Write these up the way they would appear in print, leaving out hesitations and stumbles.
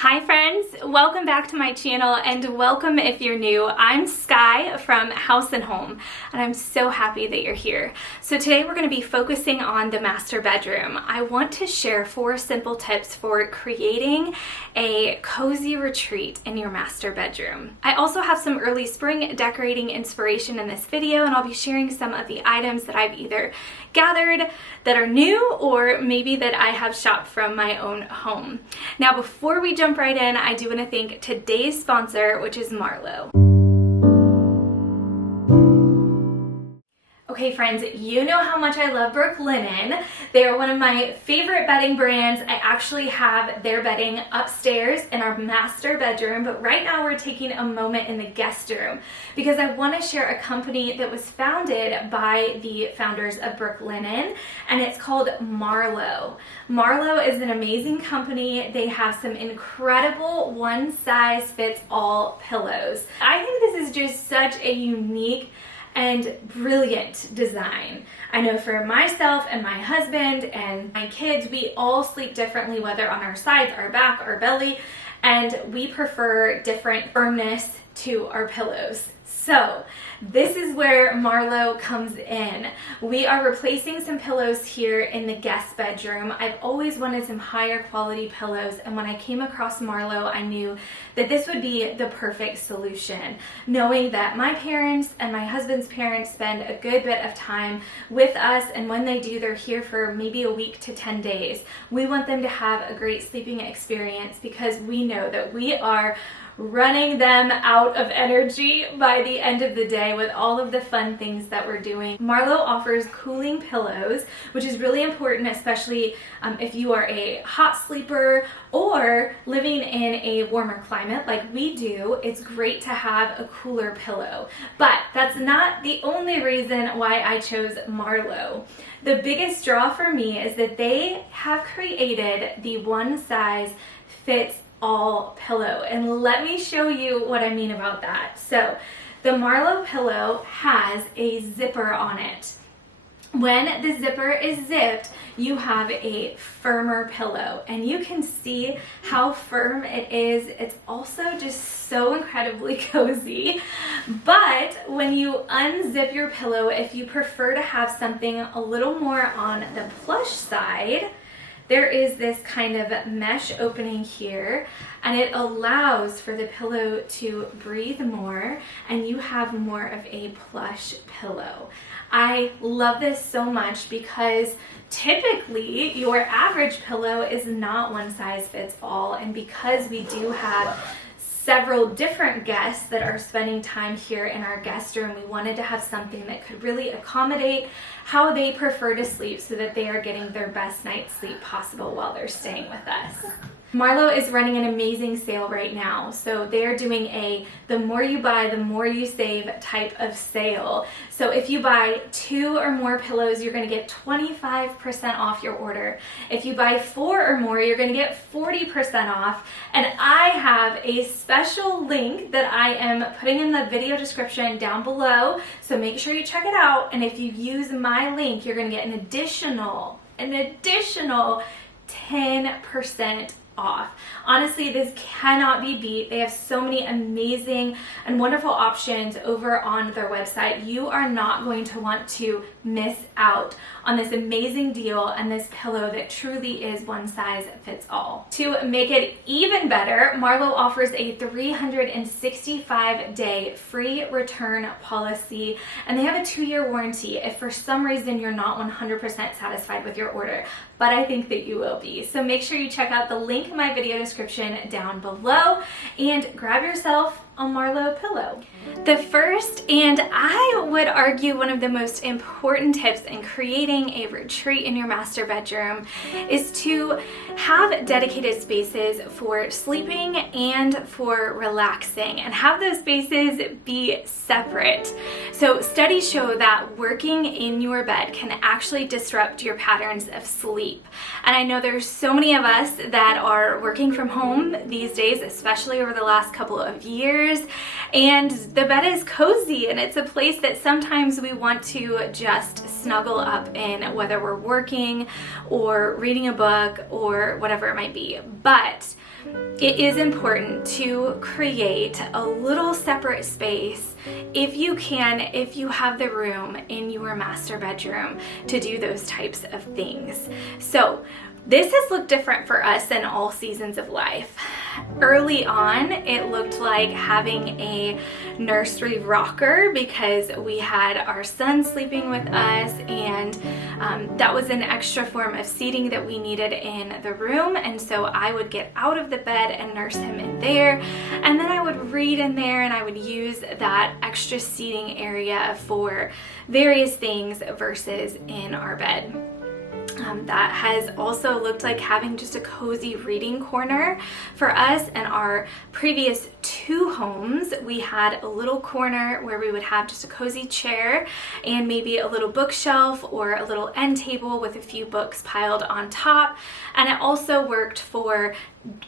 Hi friends, welcome back to my channel and welcome if you're new. I'm Sky from House Holm and I'm so happy that you're here. So today we're going to be focusing on the master bedroom. I want to share 4 simple tips for creating a cozy retreat in your master bedroom. I also have some early spring decorating inspiration in this video, and I'll be sharing some of the items that I've either gathered that are new or maybe that I have shopped from my own home. Now before we jump right in, I do want to thank today's sponsor, which is Marlowe. Okay friends, you know how much I love Brooklinen. They are one of my favorite bedding brands. I actually have their bedding upstairs in our master bedroom, but right now we're taking a moment in the guest room because I want to share a company that was founded by the founders of Brooklinen, and it's called Marlowe. Marlowe is an amazing company. They have some incredible one-size-fits-all pillows. I think this is just such a unique and brilliant design. I know for myself and my husband and my kids, we all sleep differently, whether on our sides, our back, our belly, and we prefer different firmness to our pillows. So this is where Marlowe comes in. We are replacing some pillows here in the guest bedroom. I've always wanted some higher quality pillows, and when I came across Marlowe, I knew that this would be the perfect solution. Knowing that my parents and my husband's parents spend a good bit of time with us, and when they do, they're here for maybe a week to 10 days. We want them to have a great sleeping experience because we know that we are running them out of energy by the end of the day with all of the fun things that we're doing. Marlowe offers cooling pillows, which is really important, especially if you are a hot sleeper or living in a warmer climate like we do. It's great to have a cooler pillow. But that's not the only reason why I chose Marlowe. The biggest draw for me is that they have created the one-size-fits-all pillow, and let me show you what I mean about that. So the Marlowe pillow has a zipper on it. When the zipper is zipped, you have a firmer pillow, and you can see how firm it is. It's also just so incredibly cozy. But when you unzip your pillow, if you prefer to have something a little more on the plush side, there is this kind of mesh opening here, and it allows for the pillow to breathe more, and you have more of a plush pillow. I love this so much because typically your average pillow is not one size fits all, and because we do have several different guests that are spending time here in our guest room, we wanted to have something that could really accommodate how they prefer to sleep so that they are getting their best night's sleep possible while they're staying with us. Marlowe is running an amazing sale right now. So they're doing a the more you buy, the more you save type of sale. So if you buy 2 or more pillows, you're going to get 25% off your order. If you buy 4 or more, you're going to get 40% off. And I have a special link that I am putting in the video description down below. So make sure you check it out. And if you use my link, you're going to get an additional 10% off. Honestly, this cannot be beat. They have so many amazing and wonderful options over on their website. You are not going to want to miss out on this amazing deal and this pillow that truly is one size fits all. To make it even better, Marlowe offers a 365-day free return policy, and they have a 2-year warranty if for some reason you're not 100% satisfied with your order, but I think that you will be. So make sure you check out the link in my video description down below and grab yourself a Marlowe pillow. The first, and I would argue one of the most important tips in creating a retreat in your master bedroom, is to have dedicated spaces for sleeping and for relaxing, and have those spaces be separate. So studies show that working in your bed can actually disrupt your patterns of sleep. And I know there's so many of us that are working from home these days, especially over the last couple of years, and the bed is cozy, and it's a place that sometimes we want to just snuggle up in, whether we're working or reading a book or whatever it might be. But it is important to create a little separate space if you can, if you have the room in your master bedroom to do those types of things. So this has looked different for us in all seasons of life. Early on, it looked like having a nursery rocker because we had our son sleeping with us, and that was an extra form of seating that we needed in the room. And so I would get out of the bed and nurse him in there, and then I would read in there, and I would use that extra seating area for various things versus in our bed. That has also looked like having just a cozy reading corner. For us in our previous 2 homes, we had a little corner where we would have just a cozy chair and maybe a little bookshelf or a little end table with a few books piled on top. And it also worked for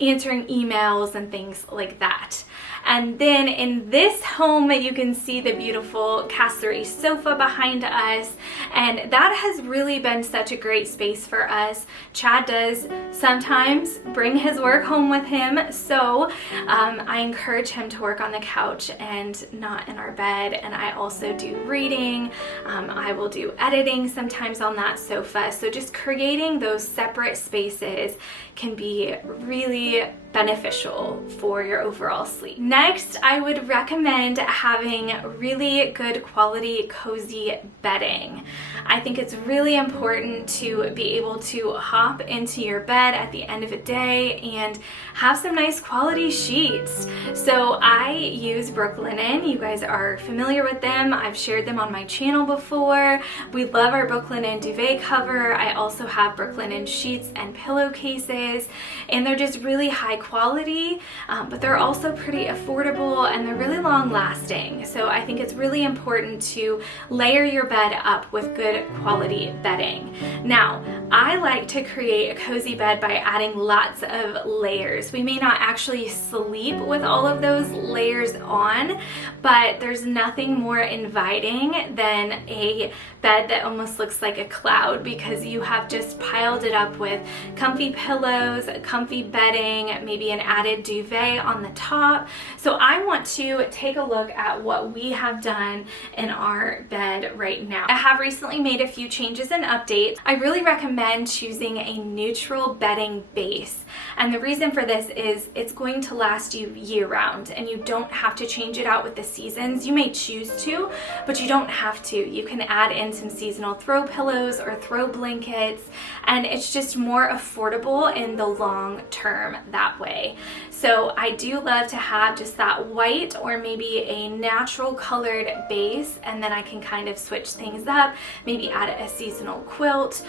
answering emails and things like that. And then in this home, you can see the beautiful Castlery sofa behind us, and that has really been such a great space for us. Chad does sometimes bring his work home with him, so I encourage him to work on the couch and not in our bed, and I also do reading. I will do editing sometimes on that sofa, so just creating those separate spaces can be really beneficial for your overall sleep. Next, I would recommend having really good quality cozy bedding. I think it's really important to be able to hop into your bed at the end of a day and have some nice quality sheets. So I use Brooklinen. You guys are familiar with them. I've shared them on my channel before. We love our Brooklinen duvet cover. I also have Brooklinen sheets and pillowcases, and they're just really high quality, but they're also pretty affordable and they're really long lasting. So I think it's really important to layer your bed up with good quality bedding. Now, I like to create a cozy bed by adding lots of layers. We may not actually sleep with all of those layers on, but there's nothing more inviting than a bed that almost looks like a cloud because you have just piled it up with comfy pillows, comfy bedding, maybe an added duvet on the top. So I want to take a look at what we have done in our bed right now. I have recently made a few changes and updates. I really recommend choosing a neutral bedding base. And the reason for this is it's going to last you year round and you don't have to change it out with the seasons. You may choose to, but you don't have to. You can add in some seasonal throw pillows or throw blankets, and it's just more affordable in the long term that way. So I do love to have just that white or maybe a natural colored base, and then I can kind of switch things up, maybe add a seasonal quilt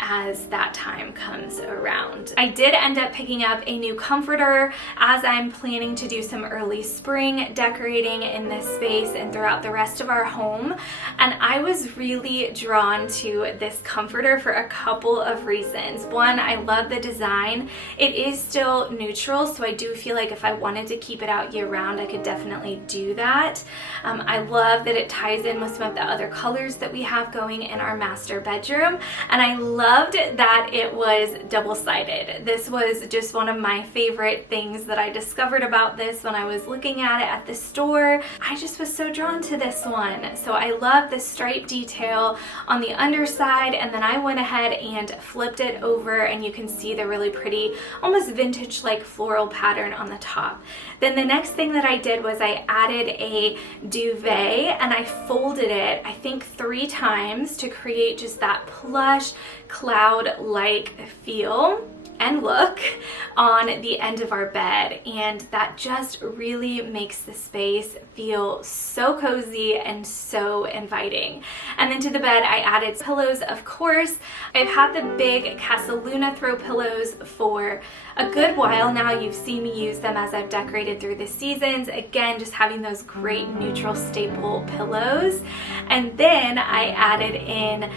as that time comes around. I did end up picking up a new comforter as I'm planning to do some early spring decorating in this space and throughout the rest of our home, and I was really drawn to this comforter for a couple of reasons. One, I love the design. It is still neutral, so I do feel like if I wanted to keep it out year round, I could definitely do that. I love that it ties in with some of the other colors that we have going in our master bedroom, and I loved that it was double-sided. This was just one of my favorite things that I discovered about this when I was looking at it at the store. I just was so drawn to this one. So I love the stripe detail on the underside, and then I went ahead and flipped it over, and you can see the really pretty, almost vintage-like floral pattern on the top. Then the next thing that I did was I added a duvet, and I folded it, I think 3 times to create just that plush cloud-like feel and look on the end of our bed, and that just really makes the space feel so cozy and so inviting. And then to the bed I added pillows, of course. I've had the big Casaluna throw pillows for a good while now. You've seen me use them as I've decorated through the seasons. Again, just having those great neutral staple pillows. And then I added in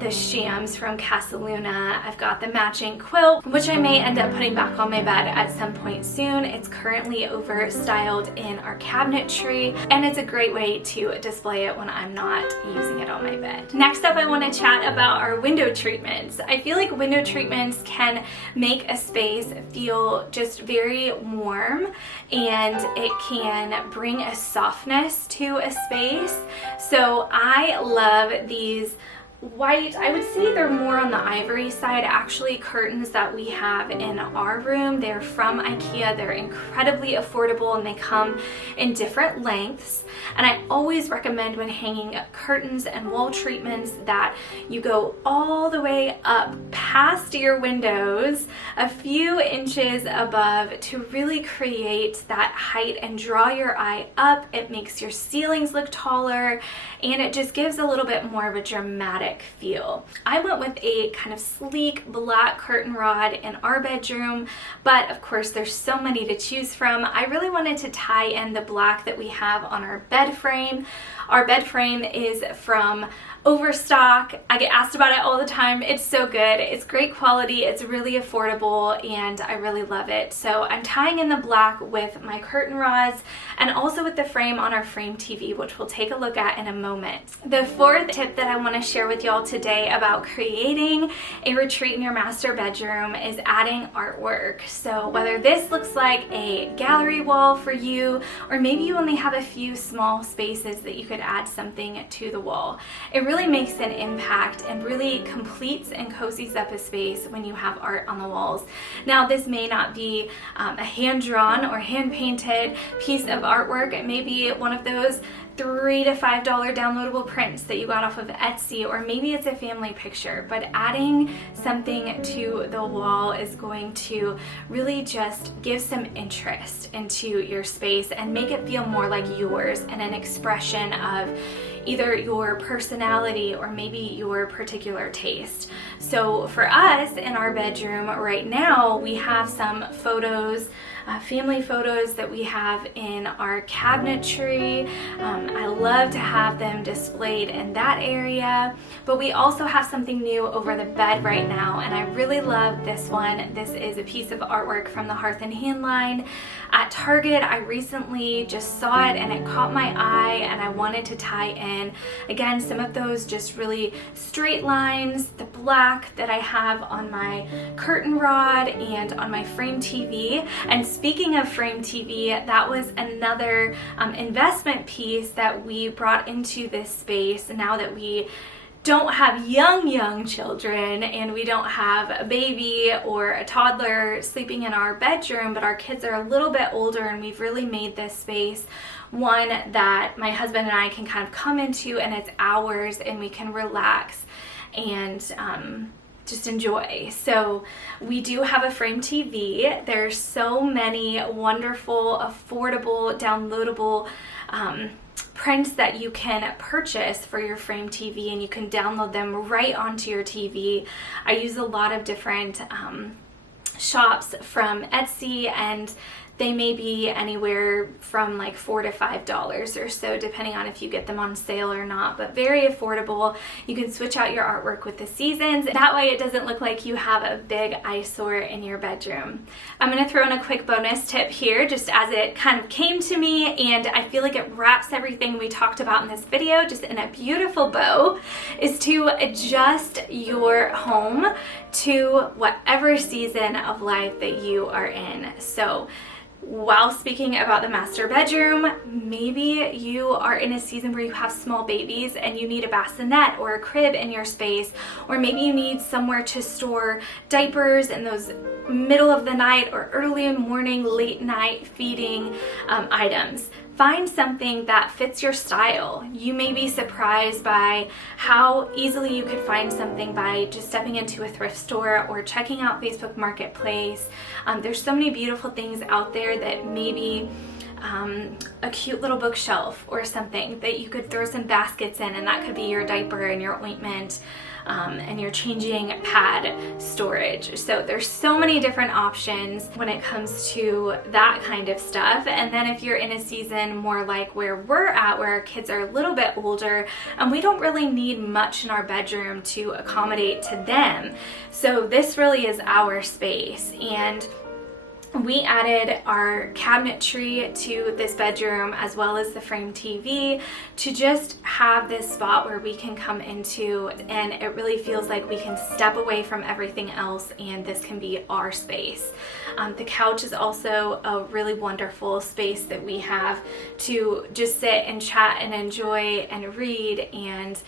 the shams from Casaluna. I've got the matching quilt, which I may end up putting back on my bed at some point soon. It's currently over styled in our cabinetry, and it's a great way to display it when I'm not using it on my bed. Next up, I want to chat about our window treatments. I feel like window treatments can make a space feel feel just very warm, and it can bring a softness to a space. So I love these white, I would say they're more on the ivory side actually, curtains that we have in our room. They're from IKEA. They're incredibly affordable and they come in different lengths. And I always recommend when hanging curtains and wall treatments that you go all the way up past your windows, a few inches above, to really create that height and draw your eye up. It makes your ceilings look taller, and it just gives a little bit more of a dramatic feel. I went with a kind of sleek black curtain rod in our bedroom, but of course there's so many to choose from. I really wanted to tie in the black that we have on our bed frame. Our bed frame is from Overstock. I get asked about it all the time. It's so good. It's great quality. It's really affordable, and I really love it. So I'm tying in the black with my curtain rods and also with the frame on our frame TV, which we'll take a look at in a moment. The fourth tip that I want to share with y'all today about creating a retreat in your master bedroom is adding artwork. So whether this looks like a gallery wall for you, or maybe you only have a few small spaces that you could add something to the wall, it really makes an impact and really completes and cozies up a space when you have art on the walls. Now, this may not be a hand-drawn or hand-painted piece of artwork. It may be one of those $3 to $5 downloadable prints that you got off of Etsy, or maybe it's a family picture, but adding something to the wall is going to really just give some interest into your space and make it feel more like yours and an expression of either your personality or maybe your particular taste. So for us in our bedroom right now, we have some photos, family photos that we have in our cabinetry. I love to have them displayed in that area, but we also have something new over the bed right now, and I really love this one. This is a piece of artwork from the Hearth and Hand line at Target. I recently just saw it and it caught my eye, and I wanted to tie in, again, some of those just really straight lines, the black that I have on my curtain rod and on my frame TV. And speaking of frame TV, that was another investment piece that we brought into this space now that we don't have young children and we don't have a baby or a toddler sleeping in our bedroom, but our kids are a little bit older, and we've really made this space one that my husband and I can kind of come into, and it's ours, and we can relax and just enjoy. So we do have a frame TV. There's so many wonderful, affordable, downloadable prints that you can purchase for your frame TV, and you can download them right onto your TV. I use a lot of different shops from Etsy, and they may be anywhere from like $4 to $5 or so, depending on if you get them on sale or not, but very affordable. You can switch out your artwork with the seasons. That way it doesn't look like you have a big eyesore in your bedroom. I'm gonna throw in a quick bonus tip here, just as it kind of came to me, and I feel like it wraps everything we talked about in this video just in a beautiful bow, is to adjust your home to whatever season of life that you are in. So while speaking about the master bedroom, maybe you are in a season where you have small babies and you need a bassinet or a crib in your space, or maybe you need somewhere to store diapers in those middle of the night or early morning, late night feeding items. Find something that fits your style. You may be surprised by how easily you could find something by just stepping into a thrift store or checking out Facebook Marketplace. There's so many beautiful things out there that maybe a cute little bookshelf or something that you could throw some baskets in, and that could be your diaper and your ointment and your changing pad storage. So there's so many different options when it comes to that kind of stuff. And then if you're in a season more like where we're at, where our kids are a little bit older and we don't really need much in our bedroom to accommodate to them, so this really is our space. And we added our cabinetry to this bedroom as well as the frame TV to just have this spot where we can come into, and it really feels like we can step away from everything else and this can be our space. The couch is also a really wonderful space that we have to just sit and chat and enjoy and read and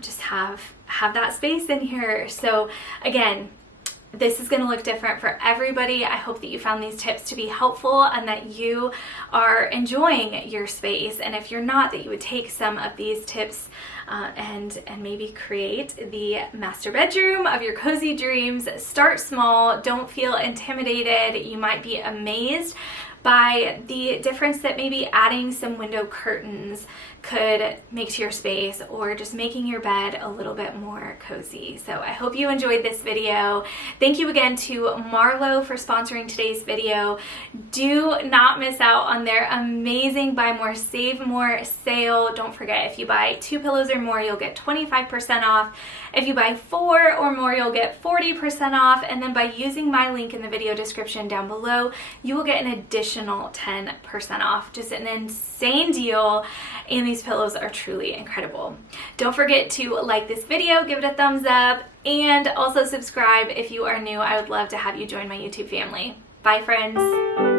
just have that space in here. So again, this is going to look different for everybody. I hope that you found these tips to be helpful and that you are enjoying your space. And if you're not, that you would take some of these tips and maybe create the master bedroom of your cozy dreams. Start small. Don't feel intimidated. You might be amazed by the difference that maybe adding some window curtains could make to your space, or just making your bed a little bit more cozy. So I hope you enjoyed this video. Thank you again to Marlo for sponsoring today's video. Do not miss out on their amazing Buy More, Save More sale. Don't forget, if you buy 2 pillows or more, you'll get 25% off. If you buy 4 or more, you'll get 40% off. And then by using my link in the video description down below, you will get an additional 10% off. Just an insane deal. And these pillows are truly incredible. Don't forget to like this video, give it a thumbs up, and also subscribe if you are new. I would love to have you join my YouTube family. Bye, friends.